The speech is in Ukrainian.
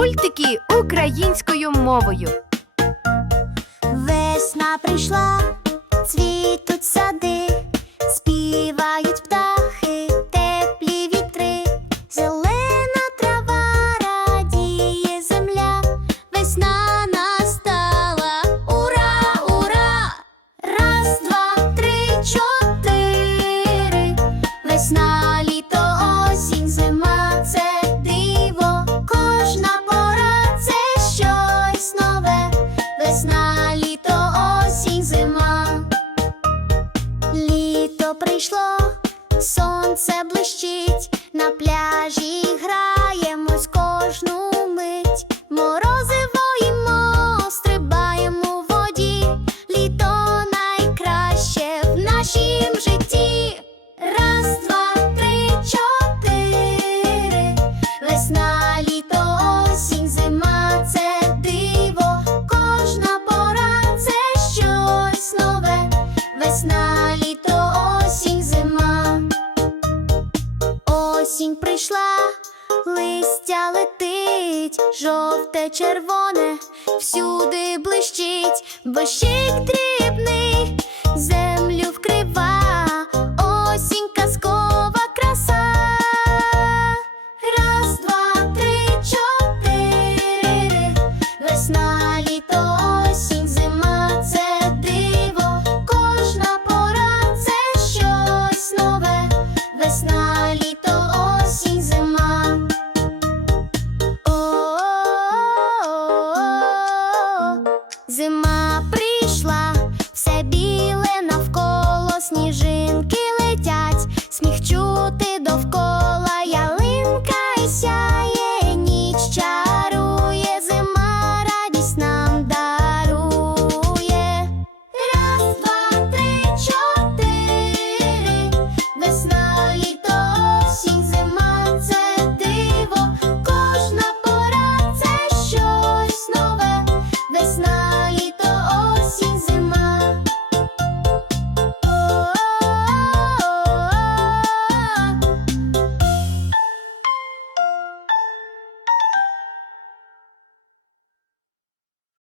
Мультики українською мовою. Весна прийшла, цвітуть сади, Літо сонце блищить, на пляжі граємось кожну мить. Морозиво їмо, стрибаємо в воді. Літо найкраще в нашім житті. Раз, два, три, чотири. Весна, літо, осінь, зима це диво. Кожна пора це щось нове. Весна, Осінь прийшла, листя летить, жовте, червоне, всюди блищить, Бощик дрібний, землю вкрива, осінь казкова краса. Раз, два, три, чотири, весна літо, осінь, зима це диво, кожна пора це щось нове, весна.